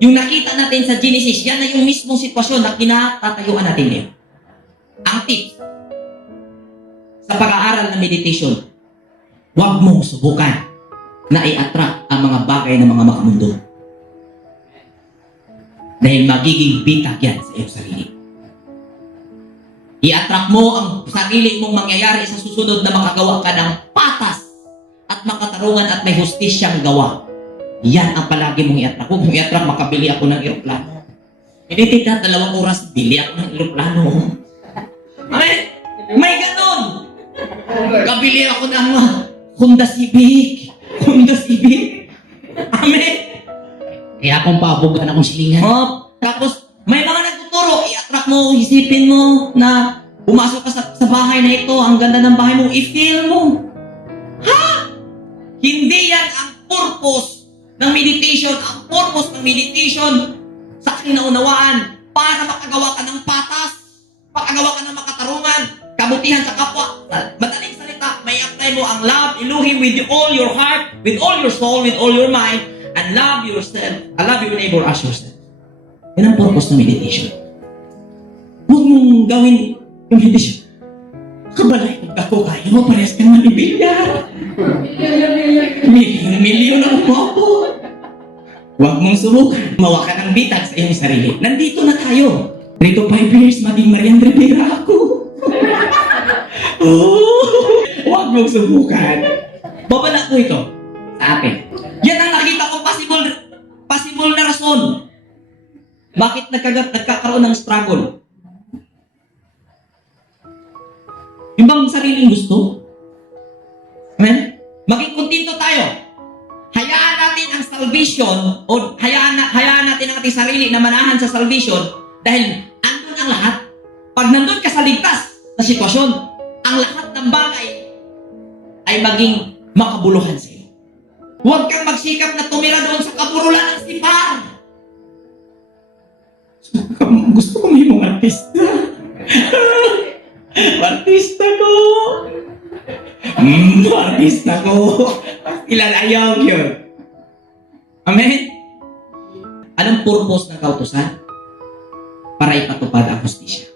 Yung nakita natin sa Genesis, yan na yung mismong sitwasyon na kinatatayuan natin ngayon. Ang tips sa pag-aaral ng meditation, huwag mong subukan na i-attract ang mga bagay ng mga makamundo. Dahil magiging bitag yan sa iyong sarili. I-attract mo ang sarili mong mangyayari sa susunod na makagawa ka ng patas at makatarungan at may hustisyang gawa. Yan ang palagi mong i-attract. Huwag mong i-attract, makabili ako ng eroplano. Hindi tika, 2 oras, bili ako ng eroplano. Amen? May ganon! Kabili ako ng Honda Civic. Honda Civic. Amen? Kaya akong pabugan akong silingan. Tapos, may mga nagtuturo, i-attract mo, isipin mo na pumasok ka sa bahay na ito, ang ganda ng bahay mo, i-feel mo. Ha? Hindi yan ang purpose ng meditation. Ang purpose ng meditation sa aking naunawaan para makagawa ka ng patas, makagawa ka ng makatarungan, kabutihan sa kapwa. Madaling salita, may apply mo ang love, Elohim with all your heart, with all your soul, with all your mind, and love yourself, and love your neighbor as yourself. Yan ang purpose ng meditation. Huwag mong gawin yung meditation. Kabalay kung ako kaya mo, parehas kang manibilyar. Milyon ang umabot. Huwag mong subukan. Mawa ka ng bitag sa iyong sarili. Nandito na tayo. 3 to 5 years, maging Marian Rivera ako. Huwag mong subukan. Babala ko ito sa akin. Yan ang nakita ko possible na rason. Bakit nagkakaroon ng struggle? Yung bang sariling gusto? Amen? Maging kontento tayo. Hayaan natin ang salvation o hayaan natin ang ating sarili na manahan sa salvation dahil andun ang lahat. Pag nandun ka sa ligtas na sitwasyon, ang lahat ng bagay ay maging makabuluhan sa iyo. Huwag kang magsikap na tumira doon sa kaburulan ng sipar. Gusto ko may mga artista. Artista ko. Artista ko. Ilan ayaw yun. Amen? Anong purpose ng kautusan? Para ipatupad ang hustisya.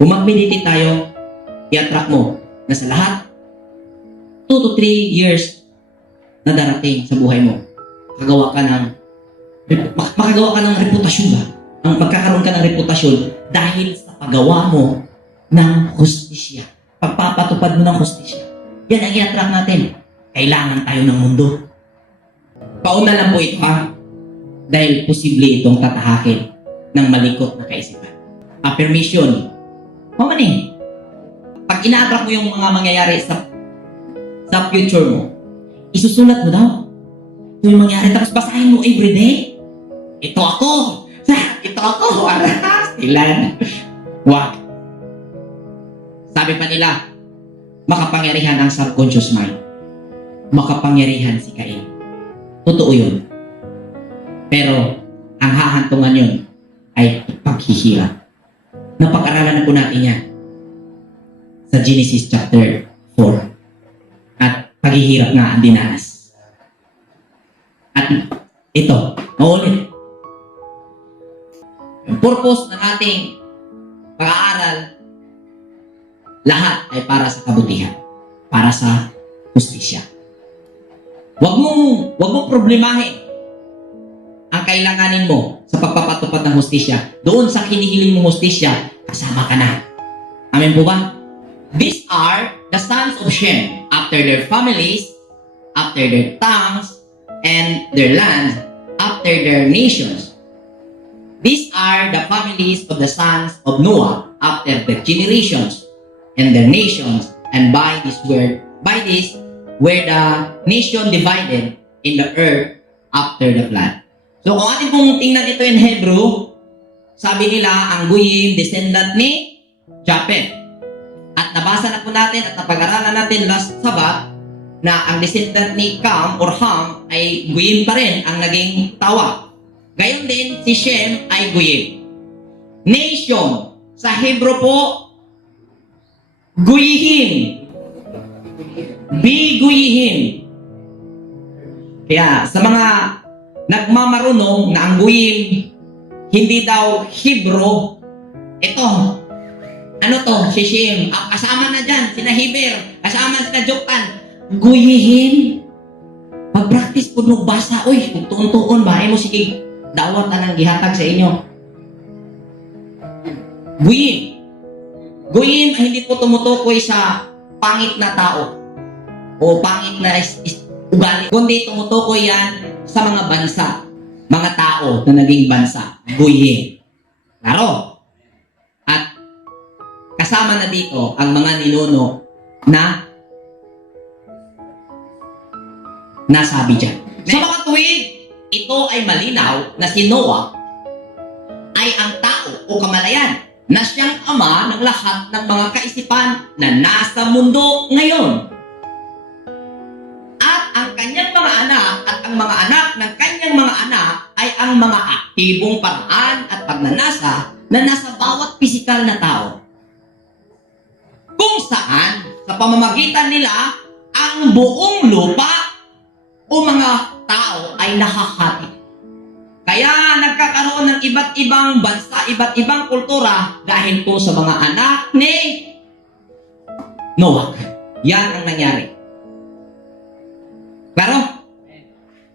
Kung mag-meditate tayo, i-attract mo na sa lahat 2 to 3 years na darating sa buhay mo, makagawa ka ng reputasyon ba? Magkakaroon ka ng reputasyon dahil sa paggawa mo ng hustisya. Pagpapatupad mo ng hustisya. Yan ang i-attract natin. Kailangan tayo ng mundo. Pauna lang po ito ha. Dahil posible itong tatahakin ng malikot na kaisipan. Affirmation. Mamani. Pag ina-attract mo yung mga mangyayari sa future mo, isusulat mo daw. Ito yung mangyayari. Tapos basahin mo everyday. Ito ako. Ito ako. Ilan? Wag. Sabi pa nila, makapangyarihan ang subconscious mind. Makapangyarihan si Cain. Totoo yun. Pero, ang hahantungan yun ay paghihirap. Napag-aralan na po natin yan sa Genesis chapter 4. At paghihirap nga ang dinanas. At ito, maulit. Yung purpose ng ating pag-aaral, lahat ay para sa kabutihan, para sa hustisya. Huwag mong problemahin ang kailanganin mo sa pagpapatupad ng hustisya. Doon sa hinihiling mong hustisya, kasama ka na. Amen po ba? These are the sons of Shem, after their families, after their tongues, and their land, after their nations. These are the families of the sons of Noah, after their generations, and their nations, and by this were the nation divided in the earth after the flood. So kung atin pong tingnan ito in Hebrew, sabi nila ang Goyim, descendant ni Japhet. At nabasa na po natin at napag-aralan natin last Sabbath na ang descendant ni Cam or Ham ay Goyim pa rin ang naging tawag. Gayon din si Shem ay Goyim. Nation, sa Hebrew po, Goyim. Biguihin. Kaya sa mga nagmamarunong na ang Goyim hindi daw Hebro. Ito, ano to? Si Shem. Kasama na dyan, sina Heber, kasama sina Joktan. Guyihin. Pag-practice po nung basa, uy, kung tuon-tuon ba, mo sige, dawat na ng gihatag sa inyo. Guyin. Guyin ay hindi po tumutukoy sa pangit na tao o pangit na ugali, kundi tumutukoy yan sa mga bansa, mga tao na naging bansa. Guyin. Klaro. At kasama na dito ang mga ninuno na nasabi dyan. Sa mga tuwid, ito ay malinaw na si Noah ay ang tao o kamalayan na siyang ama ng lahat ng mga kaisipan na nasa mundo ngayon. At ang kanyang mga anak at ang mga anak ng kanyang mga anak ay ang mga aktibong paraan at pagnanasa na nasa bawat pisikal na tao. Kung saan, sa pamamagitan nila, ang buong lupa o mga tao ay nahahati. Kaya nagkakaroon ng iba't ibang bansa, iba't ibang kultura dahil po sa mga anak ni Noah. Yan ang nangyari. Klaro?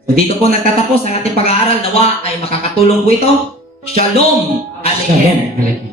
So dito po nagtatapos ang ating pag-aaral. Nawa ay makakatulong po ito. Shalom Aleichem. Shalom.